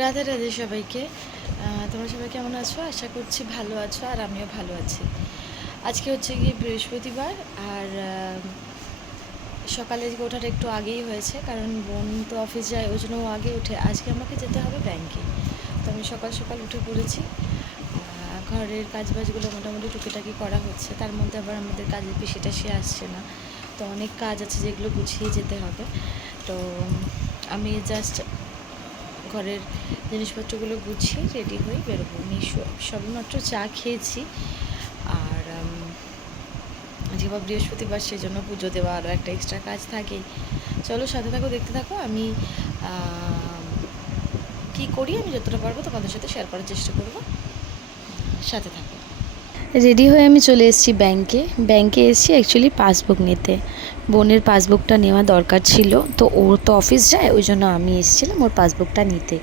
রাধে রাধে সবাইকে। তোমরা সবাই কেমন আছো? আশা করছি ভালো আছো, আর আমিও ভালো আছি। আজকে হচ্ছে গিয়ে বৃহস্পতিবার, আর সকালে ওঠাটা একটু আগেই হয়েছে, কারণ বোন তো অফিস যায়, ওই জন্য ও আগে উঠে। আজকে আমাকে যেতে হবে ব্যাংকে, তো আমি সকাল সকাল উঠে পড়েছি। ঘরের কাজবাজগুলো মোটামুটি টুকিটাকি করা হচ্ছে, তার মধ্যে আবার আমাদের কাজের পিসিটা সে আসছে না, তো অনেক কাজ আছে যেগুলো গুছিয়ে যেতে হবে। তো আমি জাস্ট ঘরের জিনিসপত্রগুলো গুছিয়ে রেডি হয়ে বেরোবো। আমি সবেমাত্র চা খেয়েছি, আর যেহেতু বৃহস্পতিবার সেজন্য পুজো দেওয়া আরও একটা এক্সট্রা কাজ থাকেই। চলো সাথে থাকো, দেখতে থাকো। আমি কী করি আমি যতটা পারবো তোমাদের সাথে শেয়ার করার চেষ্টা করবো, সাথে থাকো। রেডি হয়ে আমি চলে এসেছি ব্যাংকে এসেছি অ্যাকচুয়ালি পাসবুক নিতে। বোনের পাসবুকটা নেওয়া দরকার ছিল, তো ও তো অফিস যায়, ওই জন্য আমি এসেছিলাম ওর পাসবুকটা নিতে।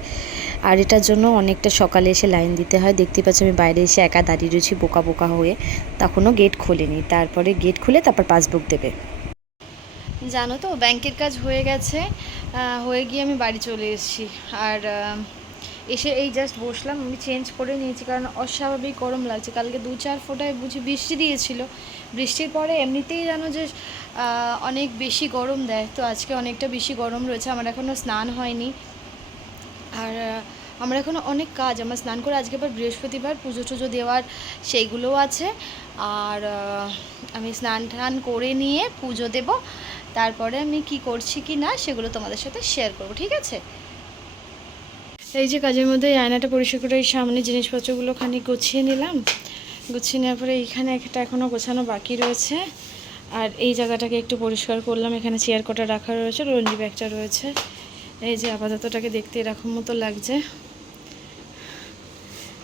আর এটার জন্য অনেকটা সকালে এসে লাইন দিতে হয়। দেখতে পাচ্ছি আমি বাইরে এসে একা দাঁড়িয়ে রয়েছি বোকা বোকা হয়ে, তখনও গেট খোলেনি। তারপরে গেট খুলে তারপর পাসবুক দেবে। জানো তো, ব্যাংকের কাজ হয়ে গেছে, হয়ে গিয়ে আমি বাড়ি চলে এসেছি। আর এসে এই জাস্ট বসলাম। আমি চেঞ্জ করে নিয়েছি, কারণ অস্বাভাবিক গরম লাগছে। কালকে 2-4 ফোঁটায় বুঝি বৃষ্টি দিয়েছিল। বৃষ্টির পরে এমনিতেই জানো যে অনেক বেশি গরম দেয়, তো আজকে অনেকটা বেশি গরম রয়েছে। আমার এখনও স্নান হয়নি, আর আমার এখনও অনেক কাজ। আমার স্নান করে আজকে আবার বৃহস্পতিবার, পুজো টুজো দেওয়ার সেইগুলোও আছে। আর আমি স্নান টান করে নিয়ে পুজো দেব, তারপরে আমি কি করছি কি না সেগুলো তোমাদের সাথে শেয়ার করব, ঠিক আছে? এই যে কাজের মধ্যে আয়নাটা পরিষ্কার করে এই সামনে জিনিসপত্রগুলো খানিক গুছিয়ে নিলাম। গুছিয়ে নেওয়ার পরে এইখানে একটা এখনও গোছানো বাকি রয়েছে, আর এই জায়গাটাকে একটু পরিষ্কার করলাম। এখানে চেয়ার কটা রাখা রয়েছে, রঞ্জি ব্যাগটা রয়েছে। এই যে আপাততটাকে দেখতে এরকম মতো লাগছে।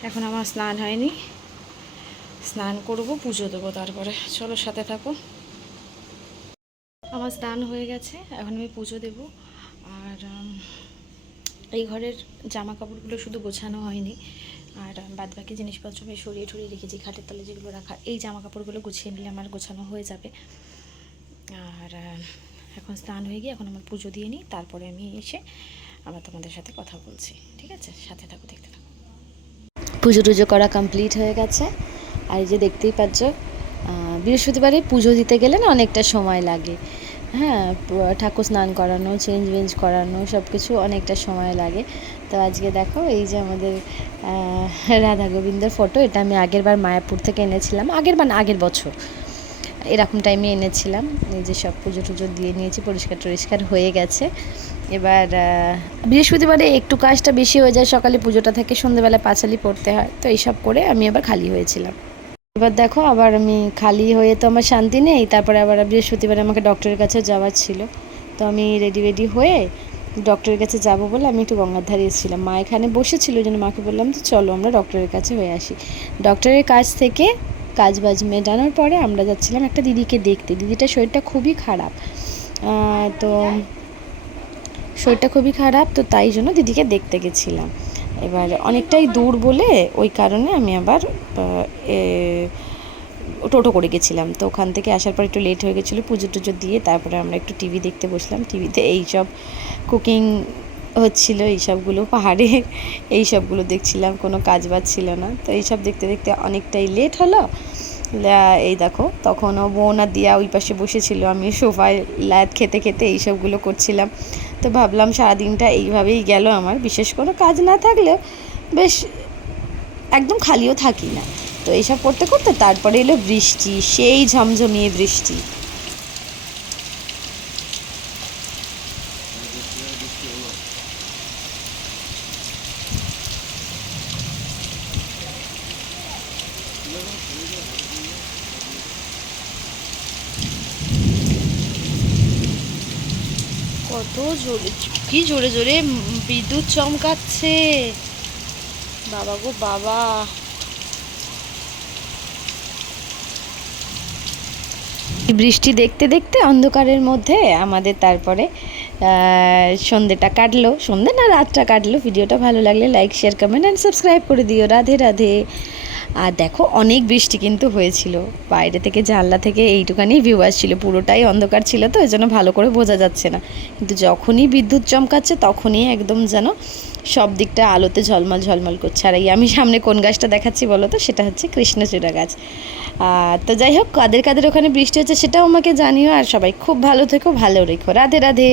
এখন আমার স্নান হয়নি, স্নান করব, পুজো দেবো, তারপরে চলো সাথে থাকো। আমার স্নান হয়ে গেছে, এখন আমি পুজো দেব। আর এই ঘরের জামা কাপড়গুলো শুধু গোছানো হয়নি, আর বাদবাকি জিনিসপত্র আমি সরিয়ে ঠরিয়ে রেখেছি। খাটের তলে যেগুলো রাখা, এই জামা কাপড়গুলো গুছিয়ে নিলে আমার গোছানো হয়ে যাবে। আর এখন স্নান হয়ে গিয়ে এখন আমার পুজো দিয়ে নিই, তারপরে আমি এসে আবার তোমাদের সাথে কথা বলছি, ঠিক আছে? সাথে থাকো, দেখতে থাকো। পুজো টুজো করা কমপ্লিট হয়ে গেছে, আর এই যে দেখতেই পাচ্ছ, বৃহস্পতিবারে পুজো দিতে গেলে না অনেকটা সময় লাগে। হ্যাঁ, ঠাকুর স্নান করানো, চেঞ্জ ভেঞ্জ করানো, সব কিছু অনেকটা সময় লাগে। তো আজকে দেখো, এই যে আমাদের রাধা গোবিন্দের ফটো, এটা আমি আগেরবার মায়াপুর থেকে এনেছিলাম, আগের বছর এরকম টাইমে এনেছিলাম। এই যে সব পুজো টুজো দিয়ে নিয়েছি, পরিষ্কার টরিষ্কার হয়ে গেছে। এবার বৃহস্পতিবারে একটু কাজটা বেশি হয়ে যায়, সকালে পুজোটা থেকে সন্ধ্যেবেলা পাঁচালি পড়তে হয়, তো এইসব করে আমি আবার খালি হয়েছিলাম। এবার দেখো, আবার আমি খালি হয়ে তো আমার শান্তি নেই। তারপরে আবার বৃহস্পতিবারে আমাকে ডক্টরের কাছে যাওয়ার ছিল, তো আমি রেডি হয়ে ডক্টরের কাছে যাব বলে আমি একটু গঙ্গার ধারে এসেছিলাম। মা এখানে বসেছিল, ওই জন্য মাকে বললাম তো চলো আমরা ডক্টরের কাছে হয়ে আসি। ডক্টরের কাছ থেকে কাজ বাজ মেটানোর পরে আমরা যাচ্ছিলাম একটা দিদিকে দেখতে। দিদিটার শরীরটা খুবই খারাপ, তো শরীরটা খুবই খারাপ, তো তাই জন্য দিদিকে দেখতে গেছিলাম। এবার অনেকটাই দূর বলে ওই কারণে আমি আবার টোটো করে গেছিলাম। তো ওখান থেকে আসার পর একটু লেট হয়ে গেছিলো, পুজো টুজো দিয়ে তারপরে আমরা একটু টিভি দেখতে বসলাম। টিভিতে এইসব কুকিং হচ্ছিলো, এইসবগুলো পাহাড়ে এইসবগুলো দেখছিলাম, কোনো কাজ বাজ ছিল না। তো এইসব দেখতে দেখতে অনেকটাই লেট হলো। এই দেখো, তখনও বোন আর দিয়া ওই পাশে বসেছিল, আমি সোফায় ল্যাদ খেতে খেতে এইসবগুলো করছিলাম। তো ভাবলাম সারাদিনটা এইভাবেই গেল আমার, বিশেষ কোনো কাজ না থাকলেও বেশ একদম খালিও থাকি না। তো এইসব করতে করতে তারপরে এলো বৃষ্টি, সেই ঝমঝমিয়ে বৃষ্টি। কত জোরে, কি জোরে জোরে বিদ্যুৎ চমকাচ্ছে, বাবা গো বাবা। বৃষ্টি দেখতে দেখতে অন্ধকারের মধ্যে আমাদের তারপরে সন্ধেটা কাটলো, সন্ধে না রাতটা কাটলো। ভিডিওটা ভালো লাগলে like, share, comment and subscribe করে দিও। রাধে রাধে। আর দেখো, অনেক বৃষ্টি কিন্তু হয়েছিল, বাইরে থেকে জানলা থেকে এইটুখানি ভিউ আসছিল, পুরোটাই অন্ধকার ছিল, তো এই জন্য ভালো করে বোঝা যাচ্ছে না। কিন্তু যখনই বিদ্যুৎ চমকাচ্ছে তখনই একদম যেন সব দিকটা আলোতে ঝলমল ঝলমল করছে। আর এই আমি সামনে কোন গাছটা দেখাচ্ছি বলো তো, সেটা হচ্ছে কৃষ্ণচূড়া গাছ। তো যাই হোক, কাদের কাদের ওখানে বৃষ্টি হচ্ছে সেটাও আমাকে জানিও। আর সবাই খুব ভালো থেকো, ভালো রেখো। রাধে রাধে।